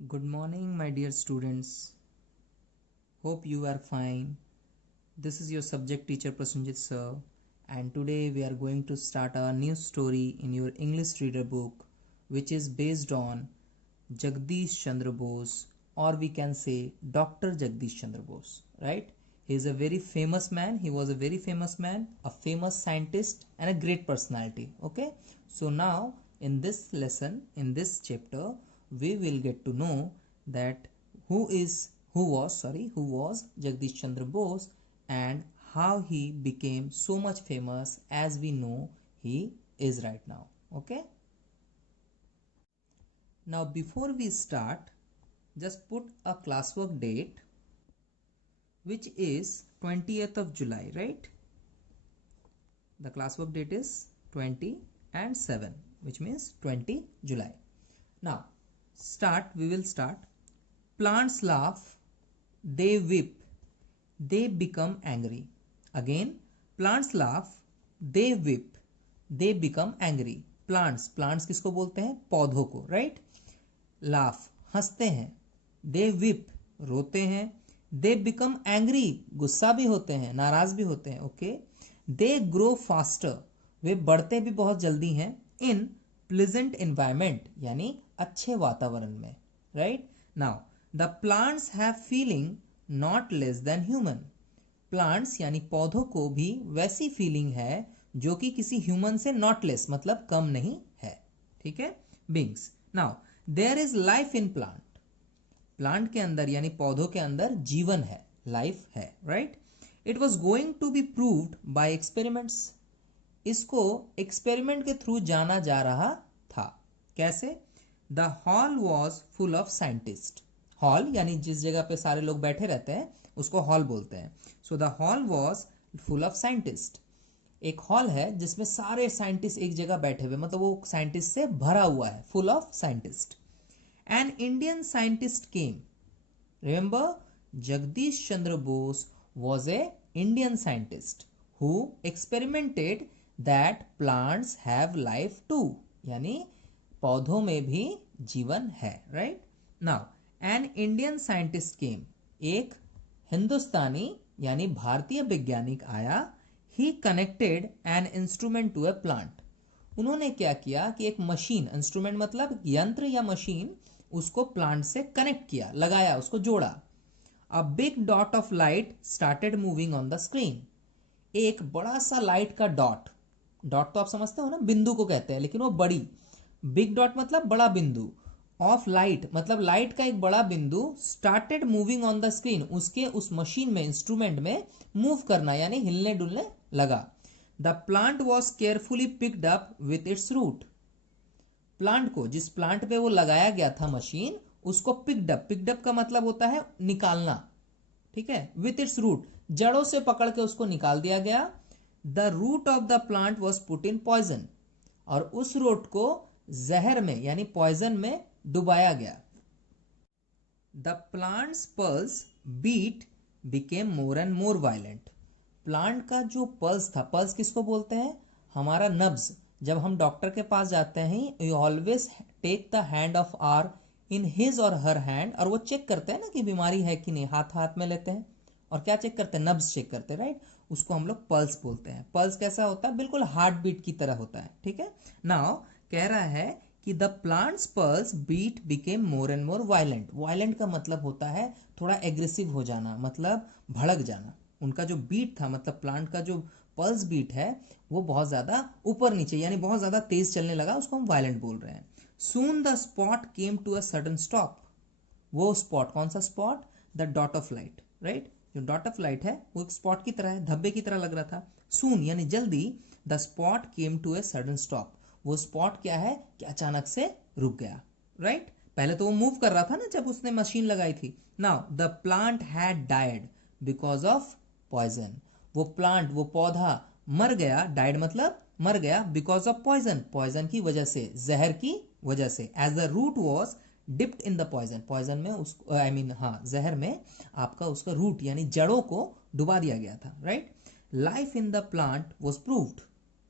Good morning, my dear students. Hope you are fine. This is your subject teacher Prasenjit sir, and today we are going to start a new story in your English reader book, which is based on Jagdish Chandra Bose, or we can say Dr. Jagdish Chandra Bose, right? He is a very famous man. He was a very famous man, a famous scientist, and a great personality. Okay, so now in this lesson, in this chapter, we will get to know that who was Jagdish Chandra Bose and how he became so much famous as we know he is right now. Okay, now before we start, just put a classwork date, which is 20th of July, right? The classwork date is 20 and 7, which means 20 July. Now we will start. Plants laugh, they weep, they become angry. Again, plants laugh, they weep, they become angry. Plants किसको बोलते हैं? पौधों को, right? Laugh, हंसते हैं. दे whip, रोते हैं. They become angry, गुस्सा भी होते हैं, नाराज भी होते हैं. ओके. दे ग्रो फास्टर, वे बढ़ते भी बहुत जल्दी हैं. इन प्लीजेंट एनवायरमेंट, यानी अच्छे वातावरण में, right? Now the plants have feeling not less than human. Plants यानी पौधों को भी वैसी फीलिंग है जो कि किसी ह्यूमन से नॉट लेस मतलब कम नहीं है. ठीक है? Beings. Now there is life in plant. Plant के अंदर यानी पौधों के अंदर जीवन है, लाइफ है, right? It was going to be proved by experiments. इसको एक्सपेरिमेंट के थ्रू जाना जा रहा था. कैसे? The hall was full of scientist. Hall यानी जिस जगह पे सारे लोग बैठे रहते हैं उसको हॉल बोलते हैं. So the hall was full of scientist. एक हॉल है जिसमें सारे साइंटिस्ट एक जगह बैठे हुए, मतलब वो साइंटिस्ट से भरा हुआ है, full of scientist. An Indian scientist came. Remember, Jagdish Chandra Bose was a Indian scientist who experimented that plants have life too, यानी पौधों में भी जीवन है, right? Now an Indian scientist came. एक हिंदुस्तानी यानी भारतीय वैज्ञानिक आया. He connected an instrument to a plant. उन्होंने क्या किया कि एक मशीन, इंस्ट्रूमेंट मतलब यंत्र या मशीन, उसको प्लांट से कनेक्ट किया, लगाया, उसको जोड़ा. A big dot of light started moving on the screen. एक बड़ा सा लाइट का डॉट, डॉट तो आप समझते हो ना, बिंदु को कहते हैं, लेकिन वो बड़ी. बिग डॉट मतलब बड़ा बिंदु. ऑफ लाइट मतलब लाइट का एक बड़ा बिंदु. Started moving on the screen, उसके उस मशीन में, इंस्ट्रूमेंट में मूव करना यानी हिलने डुलने लगा. The plant was carefully picked up with its root. Plant को, जिस प्लांट पे वो लगाया गया था मशीन, उसको पिकड अप का मतलब होता है निकालना. ठीक है? विथ इट्स रूट, जड़ों से पकड़ के उसको निकाल दिया गया. The root of the plant was put in poison. और उस रूट को जहर में यानी पॉइजन में डुबाया गया. The plant's pulse beat became more and more violent. Plant का जो पल्स था, पल्स किसको बोलते हैं? हमारा नब्ज. जब हम डॉक्टर के पास जाते हैं, you always take the hand of our in his or her hand, और वो चेक करते हैं ना कि बीमारी है कि नहीं. हाथ हाथ में लेते हैं और क्या चेक करते हैं? नब्ज चेक करते हैं, राइट? उसको हम लोग पल्स बोलते हैं. पल्स कैसा होता है? बिल्कुल हार्ट बीट की तरह होता है. ठीक है? नाउ कह रहा है कि the plant's pulse beat became more and more violent. Violent का मतलब होता है थोड़ा एग्रेसिव हो जाना, मतलब भड़क जाना. उनका जो बीट था, मतलब प्लांट का जो पल्स बीट है, वो बहुत ज्यादा ऊपर नीचे यानी बहुत ज्यादा तेज चलने लगा, उसको हम वायलेंट बोल रहे हैं. Soon the spot came to a sudden stop. वो स्पॉट, कौन सा spot? The dot of light, right? जो डॉट ऑफ लाइट है वो एक स्पॉट की तरह है, धब्बे की तरह लग रहा था. सून यानी जल्दी. The spot came to a sudden stop. वो स्पॉट क्या है कि अचानक से रुक गया, राइट? पहले तो वो मूव कर रहा था ना जब उसने मशीन लगाई थी. Now the plant had died because of poison. वो प्लांट, वो पौधा मर गया. डाइड मतलब मर गया. बिकॉज ऑफ पॉइजन, पॉइजन की वजह से, जहर की वजह से. As the root was dipped in the poison. Poison में उसको, आई मीन हाँ, जहर में आपका उसका रूट यानी जड़ों को डुबा दिया गया था, right? Life in the plant was proved.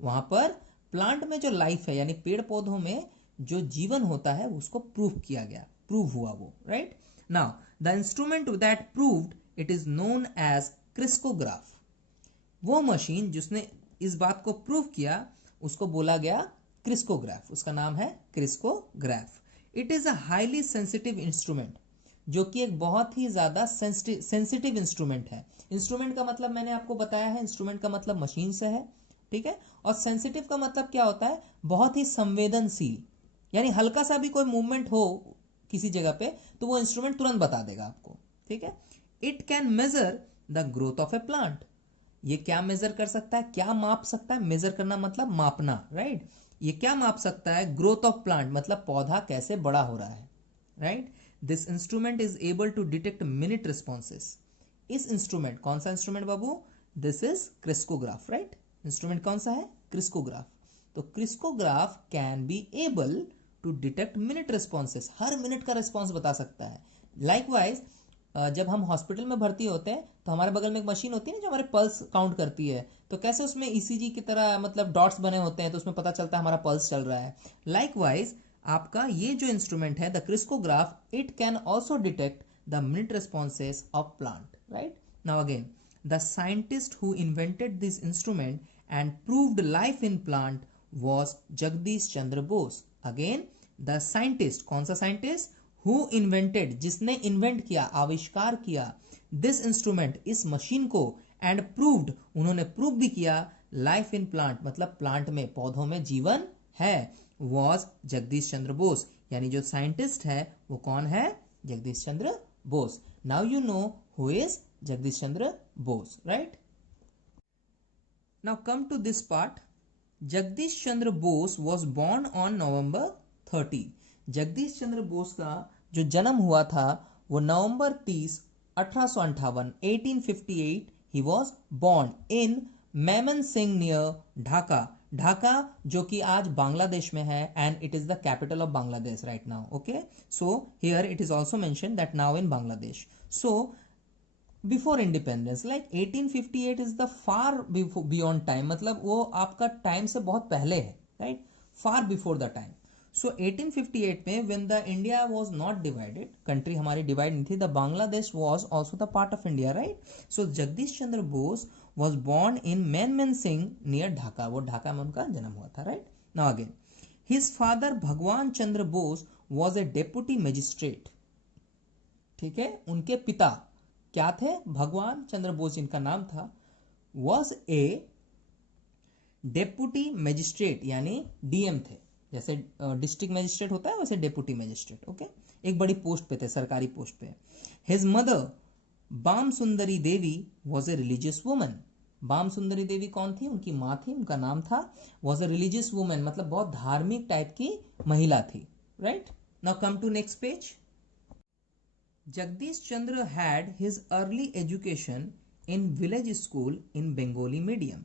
वहां पर प्लांट में जो लाइफ है यानी पेड़ पौधों में जो जीवन होता है उसको प्रूव किया गया. प्रूव हुआ वो, right. Now the instrument that proved it is known as crescograph. वो मशीन जिसने इस बात को प्रूव किया उसको बोला गया क्रिस्कोग्राफ. उसका नाम है crescograph. It is a highly sensitive instrument, जो कि एक बहुत ही ज्यादा सेंसिटिव इंस्ट्रूमेंट है. इंस्ट्रूमेंट का मतलब मैंने आपको बताया है, इंस्ट्रूमेंट का मतलब मशीन से है, ठीक है. और सेंसिटिव का मतलब क्या होता है, बहुत ही संवेदनशील, यानी हल्का सा भी कोई मूवमेंट हो किसी जगह पे तो वो इंस्ट्रूमेंट तुरंत बता देगा आपको, ठीक है. It can measure the growth of A plant. ये क्या मेजर कर सकता है, क्या माप सकता है. मेजर करना मतलब मापना, राइट. ये क्या माप सकता है, ग्रोथ ऑफ प्लांट मतलब पौधा कैसे बड़ा हो रहा है, right. This instrument is able to detect minute responses. इस इंस्ट्रूमेंट, कौन सा इंस्ट्रूमेंट बाबू, this is crescograph, right. Instrument कौन सा है, क्रिस्कोग्राफ. तो crescograph can be able to detect minute responses, हर मिनट का रिस्पॉन्स बता सकता है. लाइकवाइज जब हम हॉस्पिटल में भर्ती होते हैं तो हमारे बगल में एक मशीन होती है ना जो हमारे पल्स काउंट करती है, तो कैसे उसमें ईसीजी की तरह मतलब डॉट्स बने होते हैं तो उसमें पता चलता है हमारा पल्स चल रहा है. लाइकवाइज आपका ये जो इंस्ट्रूमेंट है the crescograph, it can also detect the minute responses of plant, right. Now again the scientist who invented this instrument and proved life in plant was Jagdish Chandra Bose. Again the scientist, कौन सा scientist, who invented, जिसने invent किया, आविष्कार किया, this instrument, इस machine को, and proved, उन्होंने prove भी किया, लाइफ इन प्लांट मतलब प्लांट में, पौधों में जीवन है, वॉज जगदीश चंद्र बोस. यानी जो साइंटिस्ट है वो कौन है, Jagdish Chandra Bose. Now you know who is Jagdish Chandra Bose, right. Now come to this part. Jagdish Chandra Bose was born on November 30. Jagdish Chandra Bose का जो जन्म हुआ था वो नवंबर 30, 1858, 1858 he was born in Mymensingh near Dhaka. Dhaka जो कि आज बांग्लादेश में है, and it is the capital of Bangladesh right now. Okay, so here it is also mention that now in Bangladesh. So before independence, like 1858 is the far beyond time, मतलब वो आपका time से बहुत पहले है, right, far before the time. So 1858 में when the India was not divided, country हमारी divide नहीं थी, the Bangladesh was also the part of India, right. So Jagdish Chandra Bose was born in Mymensingh near Dhaka. वो ढाका में उनका जन्म हुआ था, right. Now again his father Bhagwan Chandra Bose was a deputy magistrate. ठीक है, उनके पिता क्या थे, भगवान चंद्र बोस जिनका नाम था, वॉज ए डेप्यूटी मजिस्ट्रेट यानी डीएम थे. जैसे डिस्ट्रिक्ट मजिस्ट्रेट होता है वैसे डेप्यूटी मजिस्ट्रेट. ओके, एक बड़ी पोस्ट पे थे, सरकारी पोस्ट पे. His mother Bama Sundari Devi was a religious woman. Bama Sundari Devi कौन थी, उनकी माँ थी, उनका नाम था, वॉज ए रिलीजियस वुमन मतलब बहुत धार्मिक टाइप की महिला थी, right. Now come to next page. Jagdish Chandra had his early education in village school in Bengali medium.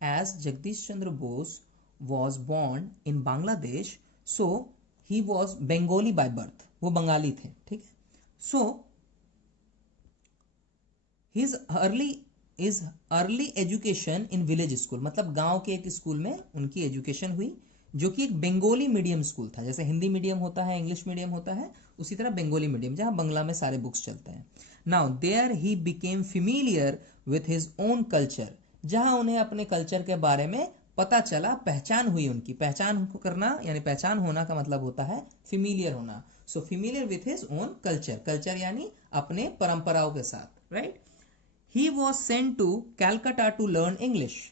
As Jagdish Chandra Bose was born in Bangladesh, so he was Bengali by birth. वो बंगाली थे, ठीक है. So his early education in village school मतलब गांव के एक school में उनकी एजुकेशन हुई, जो कि एक बंगाली मीडियम स्कूल था. जैसे हिंदी मीडियम होता है, इंग्लिश मीडियम होता है, उसी तरह बंगाली मीडियम जहां बंगला में सारे बुक्स चलते हैं. Now there he became familiar with his own culture. जहां उन्हें अपने कल्चर के बारे में पता चला, पहचान हुई उनकी. पहचान करना यानी पहचान होना का मतलब होता है फेमिलियर होना. So familiar with his own culture, culture यानी अपने परंपराओं के साथ, right. He was sent to Calcutta to learn English.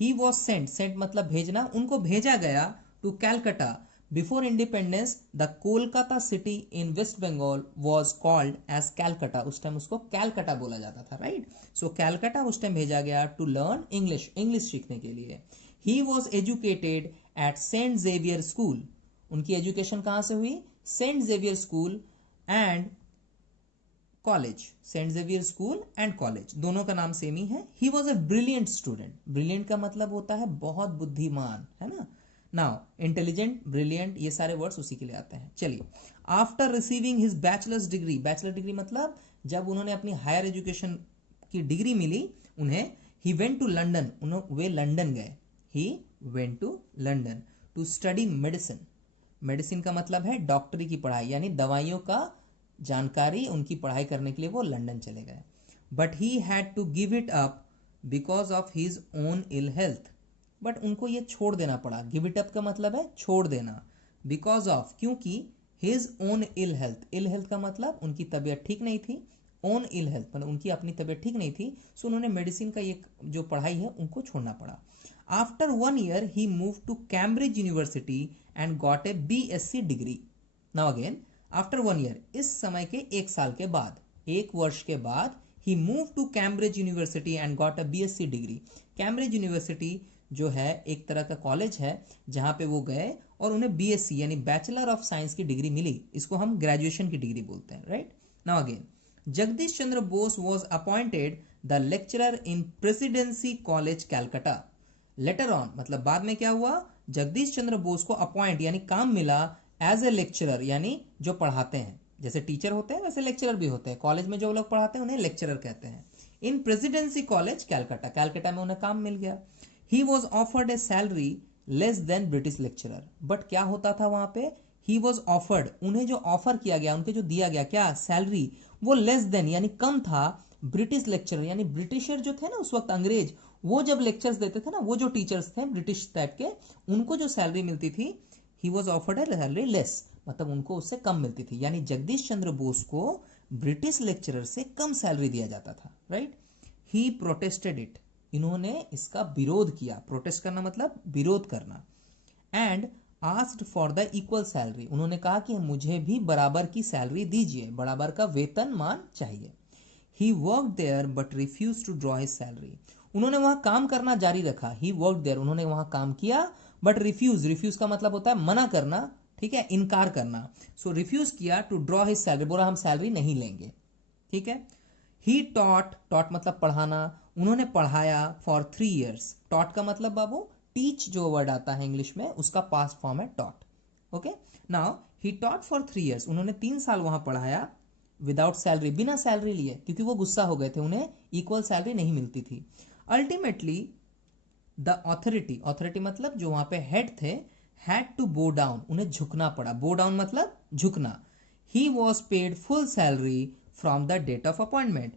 He was sent मतलब भेजना, उनको भेजा गया to Calcutta. Before independence the Kolkata city in West Bengal was called as Calcutta. उस टाइम उसको कैलकाटा बोला जाता था, राइट. सो कैलकाटा उस टाइम भेजा गया टू लर्न इंग्लिश, इंग्लिश सीखने के लिए. He was educated at Saint Xavier school. उनकी एजुकेशन कहां से हुई, Saint Xavier school and college. Saint Xavier school and college दोनों का नाम सेम ही है. He was a brilliant student. Brilliant का मतलब होता है बहुत बुद्धिमान, है ना. नाउ इंटेलिजेंट, ब्रिलियंट ये सारे वर्ड्स उसी के लिए आते हैं. चलिए, after receiving his bachelor's degree, bachelor degree मतलब जब उन्होंने अपनी हायर एजुकेशन की डिग्री मिली उन्हें, ही वेंट टू लंडन, वे लंदन गए. He went to London to study medicine. Medicine का मतलब है डॉक्टरी की पढ़ाई, यानी दवाइयों का जानकारी उनकी पढ़ाई करने के लिए वो लंदन चले गए. But he had to give it up because of his own ill health. But उनको ये छोड़ देना पड़ा. गिव इट अप का मतलब है छोड़ देना. बिकॉज ऑफ, क्योंकि his own ill health. Ill health का मतलब उनकी तबीयत ठीक नहीं थी. ओन इल हेल्थ मतलब उनकी अपनी तबीयत ठीक नहीं थी. सो उन्होंने मेडिसिन का ये जो पढ़ाई है उनको छोड़ना पड़ा. After 1 year he moved to Cambridge University and got a BSc degree. Now again, after 1 year, इस समय के 1 साल के बाद, 1 वर्ष के बाद, he moved to Cambridge University and got a BSc degree. Cambridge University जो है एक तरह का कॉलेज है जहां पे वो गए और उन्हें BSc यानी बैचलर ऑफ साइंस की डिग्री मिली. इसको हम ग्रेजुएशन की डिग्री बोलते हैं, right. Now again, Jagdish Chandra Bose was appointed the lecturer in presidency college Calcutta. Later on मतलब बाद में क्या हुआ, जगदीश चंद्र बोस को अपॉइंट यानी काम मिला एज ए लेक्चरर, यानी जो पढ़ाते हैं. जैसे टीचर होते हैं वैसे लेक्चरर भी होते हैं. कॉलेज में जो लोग पढ़ाते हैं उन्हें लेक्चरर कहते हैं. इन प्रेसिडेंसी कॉलेज कैलकाटा, कैलकाटा में उन्हें काम मिल गया. He was offered A salary less than British lecturer. But क्या होता था वहां पे, ही वॉज ऑफर्ड, उन्हें जो ऑफर किया गया, उनके जो दिया गया क्या सैलरी, वो लेस देन यानी कम था ब्रिटिश लेक्चरर. यानी ब्रिटिशर जो थे ना उस वक्त अंग्रेज, वो जब लेक्चर्स देते थे ना, वो जो टीचर्स थे ब्रिटिश टाइप के, उनको जो सैलरी मिलती थी, he was offered A salary less, मतलब उनको उससे कम मिलती थी. यानी जगदीश चंद्र बोस को ब्रिटिश लेक्चरर से कम सैलरी दिया जाता था, राइट. ही प्रोटेस्टेड इट, इन्होंने इसका विरोध किया. प्रोटेस्ट करना मतलब विरोध करना. And asked for the equal salary, उन्होंने कहा कि मुझे भी बराबर की सैलरी दीजिए, बराबर का वेतन मान चाहिए. He work there but refuse to draw his salary, उन्होंने वहां काम करना जारी रखा. ही वर्क देयर, उन्होंने वहां काम किया. बट रिफ्यूज, रिफ्यूज का मतलब होता है मना करना, ठीक है, इनकार करना. सो रिफ्यूज किया टू ड्रॉ हिज सैलरी, बोला हम सैलरी नहीं लेंगे, ठीक है. ही टॉट, टॉट मतलब पढ़ाना, उन्होंने पढ़ाया फॉर 3 years. टॉट का मतलब बाबू टीच जो वर्ड आता है इंग्लिश में उसका पास्ट फॉर्म है taught. Okay, now he taught for 3 years, उन्होंने 3 साल वहां पढ़ाया विदाउट सैलरी, बिना सैलरी लिए, क्योंकि वो गुस्सा हो गए थे, उन्हें इक्वल सैलरी नहीं मिलती थी. अल्टीमेटली द ऑथोरिटी, ऑथोरिटी मतलब जो वहां पे हेड थे, हैड टू बो डाउन, उन्हें झुकना पड़ा. बो डाउन मतलब झुकना. He was paid full salary from the date of appointment,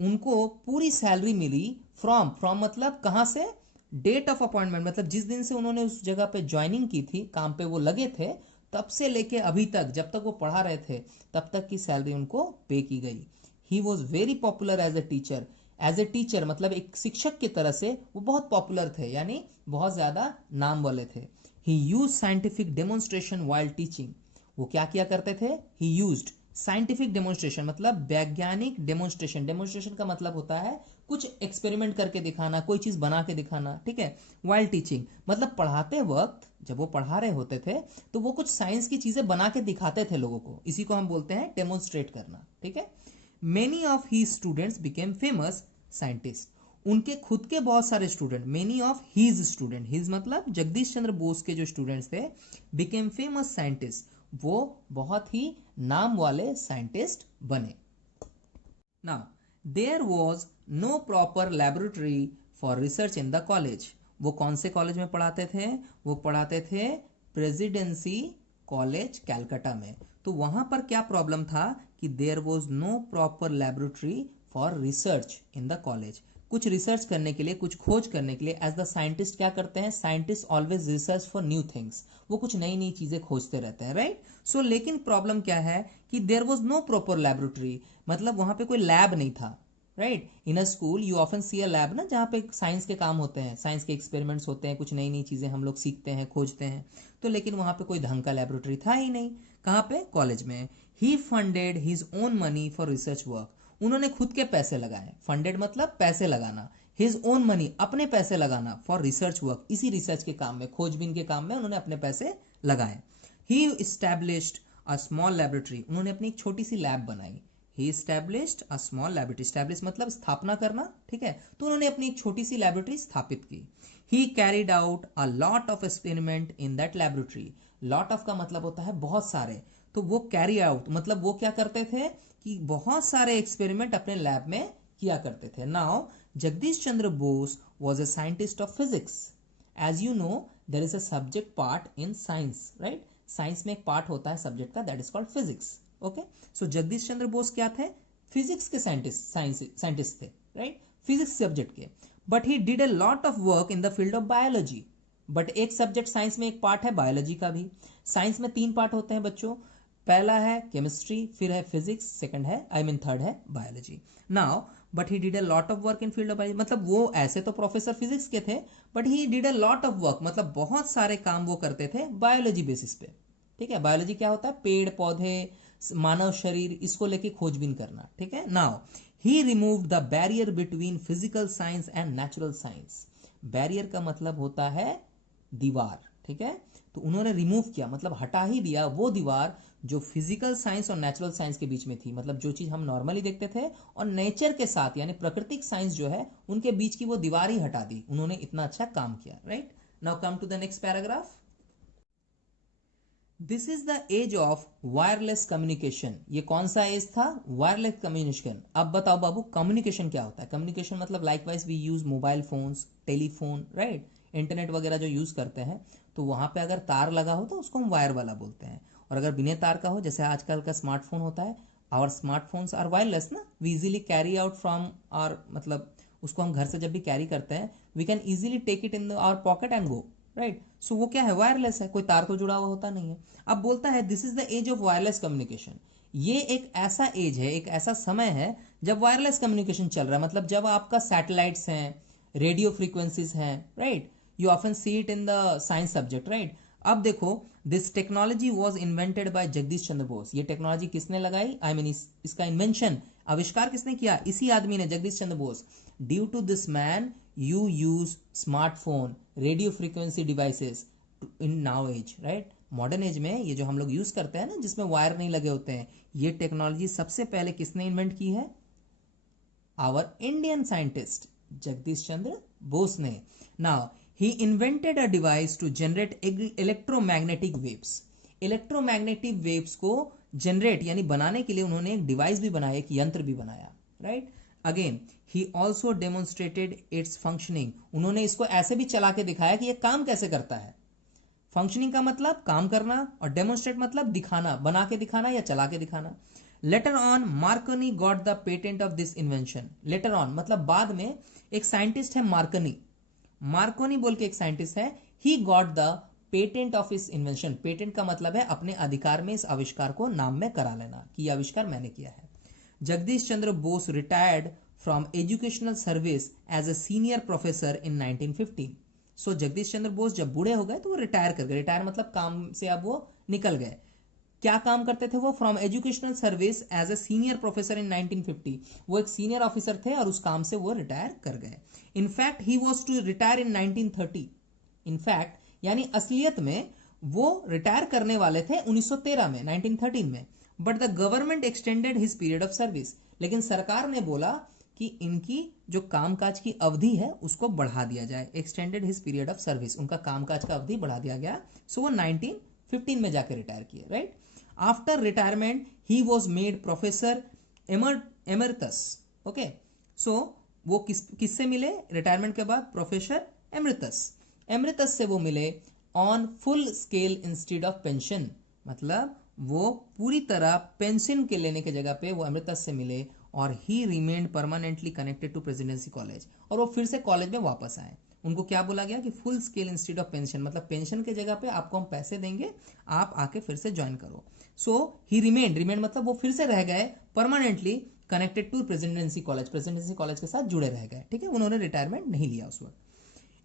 उनको पूरी सैलरी मिली. फ्रॉम, फ्रॉम मतलब कहां से, डेट ऑफ अपॉइंटमेंट मतलब जिस दिन से उन्होंने उस जगह पे ज्वाइनिंग की थी, काम पे वो लगे थे, तब से लेके अभी तक, जब तक वो पढ़ा रहे थे तब तक की सैलरी उनको पे की गई. He was very popular as a teacher, as a teacher मतलब एक शिक्षक की तरह से वो बहुत पॉपुलर थे, यानी बहुत ज्यादा नाम वाले थे. He use scientific demonstration while teaching, वो क्या किया करते थे, ही यूज्ड साइंटिफिक डेमोन्स्ट्रेशन मतलब वैज्ञानिक डेमोन्स्ट्रेशन. डेमोन्स्ट्रेशन का मतलब होता है कुछ एक्सपेरिमेंट करके दिखाना, कोई चीज बना के दिखाना, ठीक है. वाइल टीचिंग मतलब पढ़ाते वक्त, जब वो पढ़ा रहे होते थे तो वो कुछ साइंस की चीजें बना के दिखाते थे लोगों को, इसी को हम बोलते हैं डेमोन्स्ट्रेट करना, ठीक है. Many of he students became famous scientist, उनके खुद के बहुत सारे student, many of his student, his मतलब जगदीश चंद्र बोस के जो स्टूडेंट्स थे, बिकेम फेमस साइंटिस्ट, वो बहुत ही नाम वाले साइंटिस्ट बने. Now there was no proper laboratory for research in the college, वो कौन से कॉलेज में पढ़ाते थे, वो पढ़ाते थे प्रेसिडेंसी कॉलेज कैलकाटा में. तो वहां पर क्या प्रॉब्लम था कि there was no proper laboratory for research in the college, कुछ रिसर्च करने के लिए, कुछ खोज करने के लिए. एज द साइंटिस्ट क्या करते हैं, scientist always research for new things, वो कुछ नई नई चीजें खोजते रहते हैं, राइट. सो लेकिन प्रॉब्लम क्या है कि there was no proper laboratory, मतलब वहां पे कोई लैब नहीं था, right. In a school you often see a lab ना, जहाँ पे साइंस के काम होते हैं, साइंस के एक्सपेरिमेंट्स होते हैं, कुछ नई नई चीजें हम लोग सीखते हैं, खोजते हैं. तो लेकिन वहां पे कोई ढंग का लैबोरेटरी था ही नहीं. कहाँ पे, कॉलेज में. He funded his own money for research work, उन्होंने खुद के पैसे लगाए. फंडेड मतलब पैसे लगाना. हिज ओन मनी अपने पैसे लगाना, फॉर रिसर्च वर्क इसी रिसर्च के काम में, खोजबीन के काम में उन्होंने अपने पैसे लगाए. He established a small laboratory, उन्होंने अपनी एक छोटी सी लैब बनाई. He established a small laboratory, establish मतलब स्थापना करना, ठीक है. तो उन्होंने अपनी एक छोटी सी लैबोरेटरी स्थापित की. ही carried out a lot of experiment in that laboratory, lot of का मतलब होता है बहुत सारे, तो वो कैरी आउट मतलब वो क्या करते थे कि बहुत सारे एक्सपेरिमेंट अपने लैब में किया करते थे. Now Jagdish Chandra Bose was a scientist of physics. As you know, there is a subject part in science, right? Science में एक पार्ट होता है सब्जेक्ट का, that is called physics. Okay, so Jagdish Chandra Bose क्या थे? फिजिक्स के साइंटिस्ट थे, राइट, फिजिक्स सब्जेक्ट के. But he did a lot of work in the field of biology. But एक सब्जेक्ट साइंस में एक पार्ट है बायोलॉजी का भी. साइंस में 3 पार्ट होते हैं बच्चों. पहला है केमिस्ट्री, फिर है फिजिक्स, सेकंड है थर्ड है biology. Now but he did a lot of work in field of biology, मतलब वो ऐसे तो प्रोफेसर फिजिक्स के थे, but he did a lot of work, मतलब बहुत सारे काम वो करते थे बायोलॉजी बेसिस पे. ठीक है, बायोलॉजी क्या होता है? पेड़ पौधे, मानव शरीर, इसको लेके खोजबीन करना. ठीक है. Now he removed the barrier between physical science and natural science. Barrier का मतलब होता है दीवार. ठीक है, तो उन्होंने रिमूव किया, मतलब हटा ही दिया वो दीवार जो फिजिकल साइंस और नेचुरल साइंस के बीच में थी. मतलब जो चीज हम नॉर्मली देखते थे और नेचर के साथ यानी प्राकृतिक साइंस जो है उनके बीच की वो दीवार ही हटा दी. उन्होंने इतना अच्छा काम किया. Right. Now come to the next paragraph. This is the age of wireless communication. ये कौन सा एज था? Wireless communication. अब बताओ बाबू, कम्युनिकेशन क्या होता है? कम्युनिकेशन मतलब likewise we use mobile phones, telephone, right, internet वगैरह जो यूज करते हैं, तो वहां पे अगर तार लगा हो तो उसको हम वायर वाला बोलते हैं. और अगर बिना तार का हो, जैसे आजकल का स्मार्टफोन होता है, आवर स्मार्टफोन्स आर वायरलेस ना, we easily carry out from our, मतलब उसको हम घर से जब भी कैरी करते हैं, we can easily take it in our pocket and go. Right. So वो क्या है? वायरलेस है, कोई तार तो जुड़ा हुआ होता नहीं है. अब बोलता है this is the age of wireless communication. ये एक ऐसा एज है, एक ऐसा समय है जब वायरलेस कम्युनिकेशन चल रहा है. मतलब जब आपका सैटेलाइट्स हैं, रेडियो फ्रीक्वेंसीज हैं, right, you often see it in the science subject. Right. अब देखो, this technology was invented by Jagdish Chandra Bose. ये टेक्नोलॉजी किसने लगाई? आई मीन इसका इन्वेंशन, आविष्कार किसने किया? इसी आदमी ने, Jagdish Chandra Bose. Due to this man you use smartphone, radio frequency devices in now age. Right. Modern age में ये जो हम लोग यूज करते हैं ना, जिसमें वायर नहीं लगे होते हैं, ये टेक्नोलॉजी सबसे पहले किसने इन्वेंट की है? Our Indian scientist Jagdish Chandra Bose ने. Now he invented a device to generate electromagnetic waves. Electromagnetic waves को जनरेट यानी बनाने के लिए उन्होंने एक डिवाइस भी बनाया, एक यंत्र भी बनाया. Right. Again he also demonstrated it's functioning. उन्होंने इसको ऐसे भी चला के दिखाया कि ये काम कैसे करता है. फंक्शनिंग का मतलब काम करना और डेमोन्स्ट्रेट मतलब दिखाना, बना के दिखाना या चला के दिखाना. Later on Markovnikov got the patent of this invention. Later on मतलब बाद में एक साइंटिस्ट है मार्कोनी. मार्कोनी बोल के एक साइंटिस्ट है. He got the patent of इस इन्वेंशन. पेटेंट का मतलब है अपने अधिकार में इस आविष्कार को नाम में करा लेना कि यह आविष्कार मैंने किया है. Jagdish Chandra Bose retired from educational service as a senior professor in 1915. So Jagdish Chandra Bose जब बूढ़े हो गए तो वो रिटायर कर गए. रिटायर मतलब काम से अब वो निकल गए. क्या काम करते थे वो? From educational service as a senior professor in 1950. वो एक सीनियर ऑफिसर थे और उस काम से वो रिटायर कर गए. In fact he was to retire in 1930. In fact यानी असलियत में वो रिटायर करने वाले थे 1913 में, 1913 में. But the government extended his period of service. लेकिन सरकार ने बोला कि इनकी जो कामकाज की अवधि है उसको बढ़ा दिया जाए. Extended his period of service, उनका कामकाज का अवधि बढ़ा दिया गया. सो वो 1915 में जाकर रिटायर किए. Right. After retirement he was made professor emeritus. Okay. So वो किससे मिले रिटायरमेंट के बाद? Professor emeritus. एमरिटस से वो मिले on full scale instead of pension. मतलब वो पूरी तरह पेंशन के लेने के जगह पे वो एमरिटस से मिले. और he remained permanently connected to Presidency College. और वो फिर से कॉलेज में वापस आए. उनको क्या बोला गया कि full scale instead of pension, मतलब पेंशन के जगह पे आपको हम पैसे देंगे, आप आके फिर से ज्वाइन करो. सो ही रिमेन्ड मतलब वो फिर से रह गए permanently connected to Presidency College. Presidency College के साथ जुड़े रह गए. ठीक है. उन्होंने रिटायरमेंट नहीं लिया उस वक्त.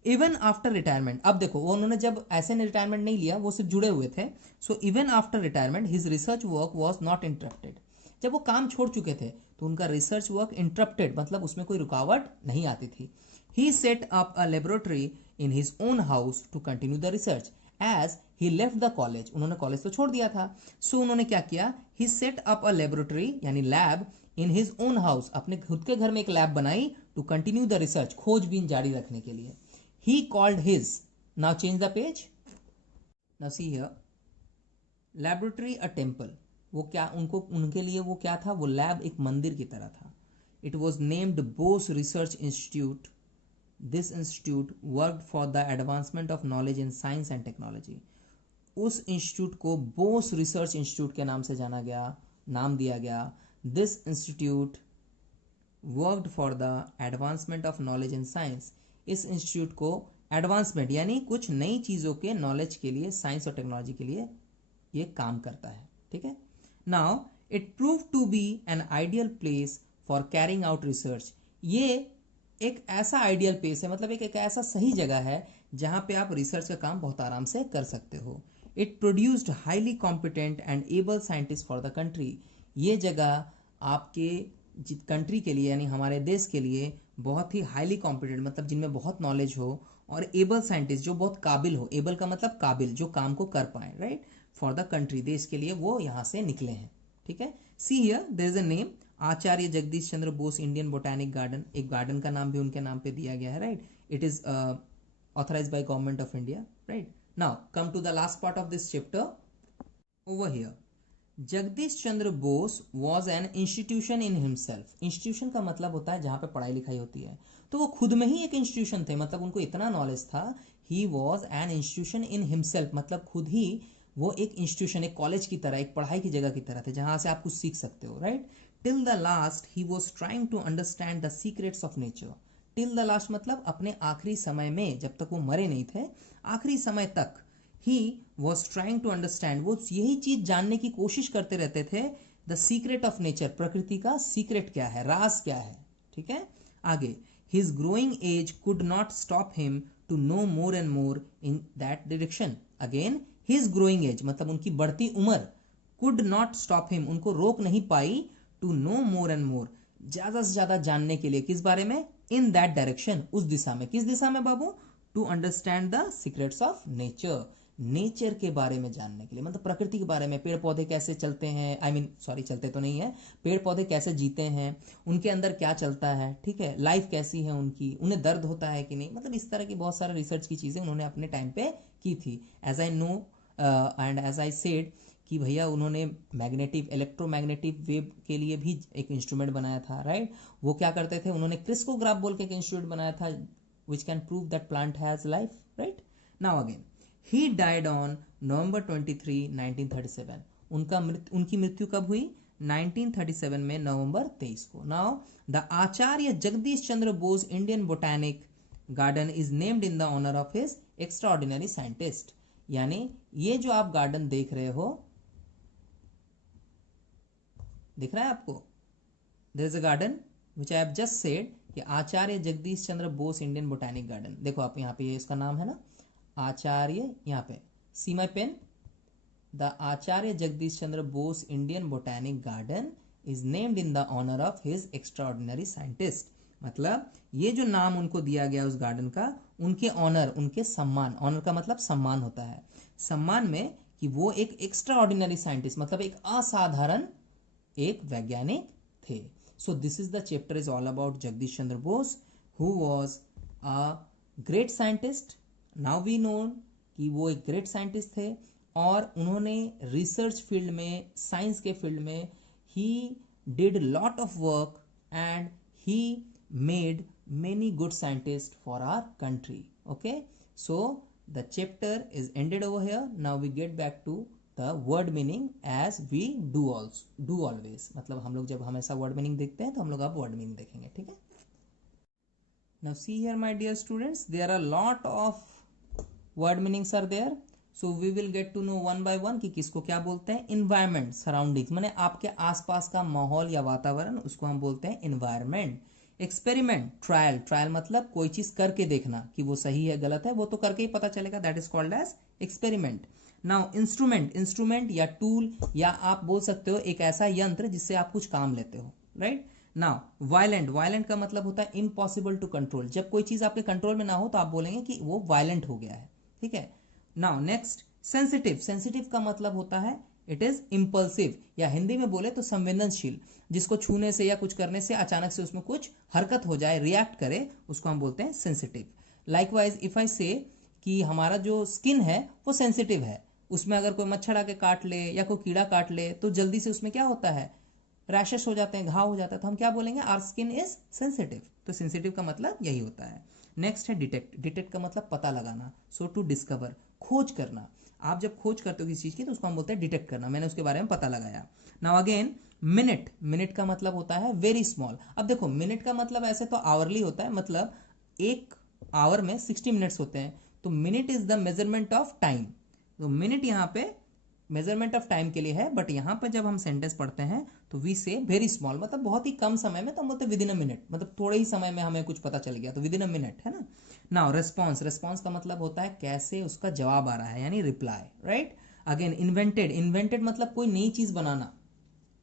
इवन आफ्टर रिटायरमेंट, अब देखो वो उन्होंने जब ऐसे रिटायरमेंट नहीं लिया, वो सिर्फ जुड़े हुए थे. So even after retirement his research work was not interrupted. जब वो काम छोड़ चुके थे तो उनका रिसर्च वर्क इंटरप्टेड मतलब उसमें कोई रुकावट नहीं आती थी. He set up a laboratory in his own house to continue the research as he left the college. उन्होंने कॉलेज तो छोड़ दिया था. सो उन्होंने क्या किया? He set up a laboratory यानी lab in his own house. अपने खुद के घर में एक लैब बनाई टू कंटिन्यू द रिसर्च, खोजबीन जारी रखने के लिए. He called his, now change the page, now see here, laboratory a temple. वो क्या उनके लिए वो क्या था? वो लैब एक मंदिर की तरह था. It was named Bose Research Institute. This institute worked for the advancement of knowledge in science and technology. उस इंस्टीट्यूट को बोस रिसर्च इंस्टीट्यूट के नाम से जाना गया, नाम दिया गया। This institute worked for the advancement of knowledge in science. इस इंस्टीट्यूट को एडवांसमेंट यानी कुछ नई चीज़ों के नॉलेज के लिए, साइंस और टेक्नोलॉजी के लिए ये काम करता है, ठीक है। Now it prove to be an ideal place for carrying out research. ये एक ऐसा आइडियल प्लेस है, मतलब एक ऐसा सही जगह है जहां पे आप रिसर्च का काम बहुत आराम से कर सकते हो। It produced highly competent and able scientist for the country. ये जगह आपके कंट्री के लिए यानी हमारे देश के लिए बहुत ही हाईली कॉम्पिटेंट, मतलब जिनमें बहुत नॉलेज हो, और एबल साइंटिस्ट जो बहुत काबिल हो। एबल का मतलब काबिल, जो काम को कर पाए, राइट, फॉर द कंट्री, देश के लिए वो यहाँ से निकले हैं, ठीक है। See here there is a name, Acharya Jagdish Chandra Bose Indian botanic Garden. एक गार्डन का नाम भी उनके नाम पे दिया गया है, right. It is authorized by government of India, right? Now come to the last part of this chapter over here. Jagdish Chandra Bose was an institution in himself. Institution का मतलब होता है जहां पे पढ़ाई लिखाई होती है, तो वो खुद में ही एक इंस्टीट्यूशन थे, मतलब उनको इतना नॉलेज था। He was an institution in himself, मतलब खुद ही वो एक इंस्टीट्यूशन, एक कॉलेज की तरह, एक पढ़ाई की जगह की तरह थे जहां से आप कुछ सीख सकते हो, right. Till the last he was trying to understand the secrets of nature. Till the last मतलब अपने आखिरी समय में, जब तक वो मरे नहीं थे, आखिरी समय तक he was trying to understand, वो यही चीज जानने की कोशिश करते रहते थे। द सीक्रेट ऑफ नेचर, प्रकृति का सीक्रेट क्या है, राज क्या है, ठीक है। आगे, his growing age could not stop him to know more and more in that direction. Again, his growing age मतलब उनकी बढ़ती उम्र, कुड नॉट स्टॉप हिम उनको रोक नहीं पाई, to know more and more ज्यादा से ज्यादा जानने के लिए, किस बारे में, इन दैट डायरेक्शन उस दिशा में। किस दिशा में बाबू, to understand the secrets of nature, nature के बारे में जानने के लिए, मतलब प्रकृति के बारे में, पेड़ पौधे कैसे चलते हैं, आई मीन सॉरी चलते तो नहीं है, पेड़ पौधे कैसे जीते हैं, उनके अंदर क्या चलता है, ठीक है, लाइफ कैसी है उनकी, उन्हें दर्द होता है कि नहीं, मतलब इस तरह की बहुत सारे रिसर्च की चीजें उन्होंने अपने टाइम पे की थी। As I know and as I said कि भैया उन्होंने मैग्नेटिक, इलेक्ट्रोमैग्नेटिक वेव के लिए भी एक इंस्ट्रूमेंट बनाया था, राइट। वो क्या करते थे, उन्होंने क्रिस्कोग्राफ बोल के एक इंस्ट्रूमेंट बनाया था which can prove that plant has life, right. Now again, he died on November 23, 1937। उनकी मृत्यु कब हुई, 1937 में नवंबर 23 को। Now the Acharya Jagdish Chandra Bose Indian botanic garden is named in the honour of his extraordinary scientist. यानी ये जो आप गार्डन देख रहे हो, दिख रहा है आपको, there is a garden which I have just said कि Acharya Jagdish Chandra Bose Indian botanic Garden. देखो आप यहाँ पे, ये इसका नाम है ना, आचार्य, यहाँ पे see my pen, the Acharya Jagdish Chandra Bose Indian botanic garden is named in the honour of his extraordinary scientist. मतलब ये जो नाम उनको दिया गया उस गार्डन का, उनके ऑनर, उनके सम्मान, ऑनर का मतलब सम्मान होता है, सम्मान में कि वो एक एक्स्ट्राऑर्डिनरी साइंटिस्ट, मतलब एक असाधारण एक वैज्ञानिक थे। So this is the chapter is all about Jagdish Chandra Bose who was a great scientist. Now we know कि वो एक ग्रेट साइंटिस्ट थे और उन्होंने रिसर्च फील्ड में, साइंस के फील्ड में he did lot of work and he made many good scientists for our country. Okay, so the chapter is ended over here. Now we get back to the word meaning as we do always. मतलब हम लोग जब हमेशा word meaning देखते हैं तो हम लोग अब word meaning देखेंगे, ठीक है। Now see here my dear students, there are a lot of word meanings are there. So we will get to know one by one कि किसको क्या बोलते हैं। Environment, surroundings, माने आपके आसपास का माहौल या वातावरण, उसको हम बोलते हैं environment. एक्सपेरिमेंट, ट्रायल, ट्रायल मतलब कोई चीज करके देखना कि वो सही है गलत है, वो तो करके ही पता चलेगा, that is called as experiment. Now instrument, instrument या टूल या आप बोल सकते हो एक ऐसा यंत्र जिससे आप कुछ काम लेते हो, राइट। नाउ वायलेंट, वायलेंट का मतलब होता है इम्पॉसिबल टू कंट्रोल, जब कोई चीज आपके कंट्रोल में ना हो तो आप बोलेंगे कि वो वायलेंट हो गया है, ठीक है। नाउ नेक्स्ट, सेंसिटिव, सेंसिटिव का मतलब होता है इट इज इम्पल्सिव, या हिंदी में बोले तो संवेदनशील, जिसको छूने से या कुछ करने से अचानक से उसमें कुछ हरकत हो जाए, रिएक्ट करे, उसको हम बोलते हैं सेंसिटिव। लाइकवाइज इफ आई से कि हमारा जो स्किन है वो सेंसिटिव है, उसमें अगर कोई मच्छर आके काट ले या कोई कीड़ा काट ले तो जल्दी से उसमें क्या होता है, रैशेस हो जाते हैं, घाव हो जाता है, तो हम क्या बोलेंगे, आवर स्किन इज सेंसिटिव। तो सेंसिटिव का मतलब यही होता है। नेक्स्ट है डिटेक्ट, डिटेक्ट का मतलब पता लगाना, सो टू डिस्कवर, खोज करना। आप जब खोज करते हो किसी चीज की तो उसको हम बोलते हैं डिटेक्ट करना, मैंने उसके बारे में पता लगाया। नाउ अगेन मिनट, मिनट का मतलब होता है वेरी स्मॉल। अब देखो मिनट का मतलब ऐसे तो आवरली होता है, मतलब एक आवर में 60 मिनट्स होते हैं, तो minute is the measurement of time. तो मिनट यहाँ पे मेजरमेंट ऑफ टाइम के लिए है, बट यहाँ पर जब हम सेंटेंस पढ़ते हैं तो वी से वेरी स्मॉल, मतलब बहुत ही कम समय में, तो हम बोलते हैं विद इन अ मिनट, मतलब थोड़े ही समय में हमें कुछ पता चल गया, तो विद इन अ मिनट, है ना। नाउ रेस्पॉन्स, रेस्पॉन्स का मतलब होता है कैसे उसका जवाब आ रहा है, यानी reply, right. Again invented, invented मतलब कोई नई चीज बनाना,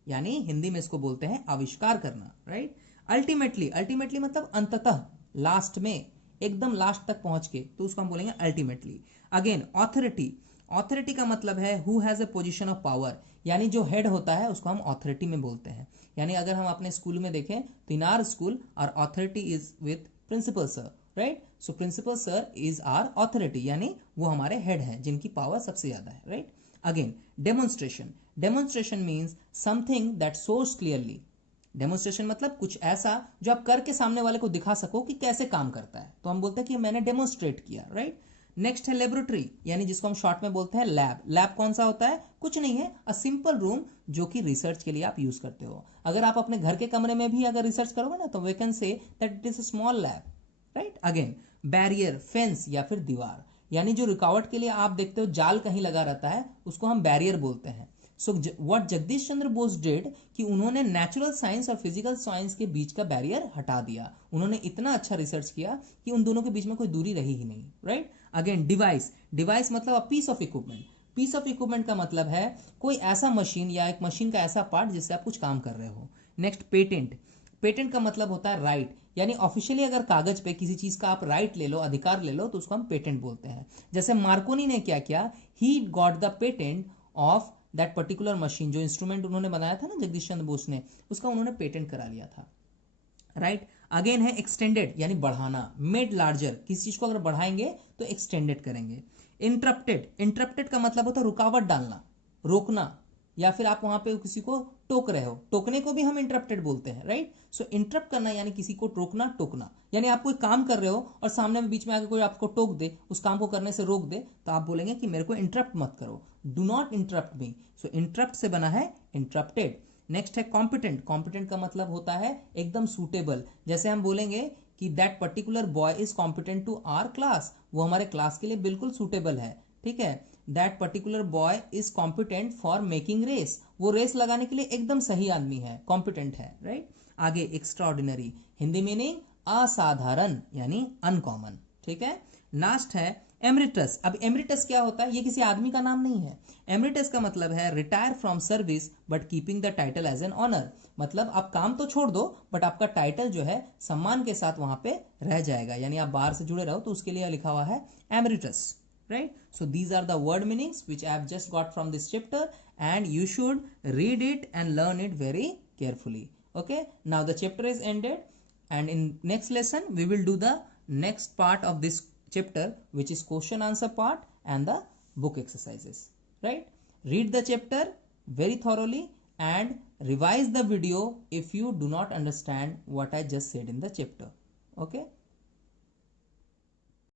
यानी हिंदी में इसको बोलते हैं आविष्कार करना, राइट। अल्टीमेटली, अल्टीमेटली मतलब अंततः, लास्ट में, एकदम लास्ट तक पहुंच के, तो उसको हम बोलेंगे अल्टीमेटली। अगेन ऑथोरिटी, ऑथोरिटी का मतलब है who has a position of power, यानी जो हेड होता है उसको हम ऑथोरिटी में बोलते हैं। यानी अगर हम अपने स्कूल में देखें तो in our school our authority is with principal sir, right. So principal sir is our authority, यानी वो हमारे हेड हैं जिनकी पावर सबसे ज्यादा है, right. Again demonstration, demonstration means something that shows clearly. Demonstration मतलब कुछ ऐसा जो आप करके सामने वाले को दिखा सको कि कैसे काम करता है, तो हम बोलते हैं कि मैंने डेमोन्स्ट्रेट किया, राइट। नेक्स्ट है लेबोरेटरी, यानी जिसको हम शॉर्ट में बोलते हैं लैब। लैब कौन सा होता है, कुछ नहीं है, अ सिंपल रूम जो कि रिसर्च के लिए आप यूज करते हो। अगर आप अपने घर के कमरे में भी अगर रिसर्च करोगे ना तो we can say that it is a small lab, right. Again barrier, fence या फिर दीवार, यानी जो रुकावट के लिए आप देखते हो जाल कहीं लगा रहता है उसको हम बैरियर बोलते हैं। So what Jagdish Chandra Bose did कि उन्होंने नेचुरल साइंस और फिजिकल साइंस के बीच का बैरियर हटा दिया। उन्होंने इतना अच्छा रिसर्च किया कि उन दोनों के बीच में कोई दूरी रही ही नहीं, राइट। अगेन डिवाइस, डिवाइस मतलब a piece of equipment. Piece of equipment का मतलब है कोई ऐसा मशीन या एक मशीन का ऐसा पार्ट जिससे आप कुछ काम कर रहे हो। नेक्स्ट पेटेंट, पेटेंट का मतलब होता है राइट, यानी ऑफिशियली अगर कागज पे किसी चीज का आप राइट ले लो, अधिकार ले लो, तो उसको हम पेटेंट बोलते हैं। जैसे मार्कोनी ने क्या किया, he got the patent of that particular machine, जो इंस्ट्रूमेंट उन्होंने बनाया था ना जगदीश चंद्र बोस ने, उसका उन्होंने पेटेंट करा लिया था, राइट। अगेन है एक्सटेंडेड, यानी बढ़ाना, मेड लार्जर, किसी चीज को अगर बढ़ाएंगे तो एक्सटेंडेड करेंगे। इंटरप्टेड, इंटरप्टेड का मतलब होता है रुकावट डालना, रोकना, या फिर आप वहां पे किसी को टोक रहे हो, टोकने को भी हम इंटरप्टेड बोलते हैं, राइट। सो इंटरप्ट करना यानी किसी को टोकना, टोकना, यानी आप कोई काम कर रहे हो और सामने में बीच में आके कोई आपको टोक दे, उस काम को करने से रोक दे, तो आप बोलेंगे कि मेरे को इंटरप्ट मत करो, do not interrupt me. So interrupt से बना है इंटरप्टेड। नेक्स्ट है कॉम्पिटेंट, कॉम्पिटेंट का मतलब होता है एकदम सूटेबल। जैसे हम बोलेंगे कि that particular boy is competent to our class, वो हमारे क्लास के लिए बिल्कुल सूटेबल है, ठीक है। That particular boy is competent for making race, वो रेस लगाने के लिए एकदम सही आदमी है, कॉम्पिटेंट है, राइट। आगे एक्स्ट्राऑर्डिनरी, हिंदी मीनिंग असाधारण यानी अनकॉमन, ठीक है। लास्ट है एमरिटस। अब एमरिटस क्या होता है, ये किसी आदमी का नाम नहीं है। एमरिटस का मतलब है retire from service but keeping the title as an honour, मतलब आप काम तो छोड़ दो बट आपका टाइटल जो है सम्मान के साथ वहां पे रह जाएगा, यानी आप बाहर से जुड़े रहो तो उसके लिए लिखा हुआ है emeritus, right? So these are the word meanings which I have just got from this chapter, and you should read it and learn it very carefully. Okay, now the chapter is ended, and in next lesson we will do the next part of this chapter, which is question answer part and the book exercises, right? Read the chapter very thoroughly and revise the video if you do not understand what I just said in the chapter. Okay.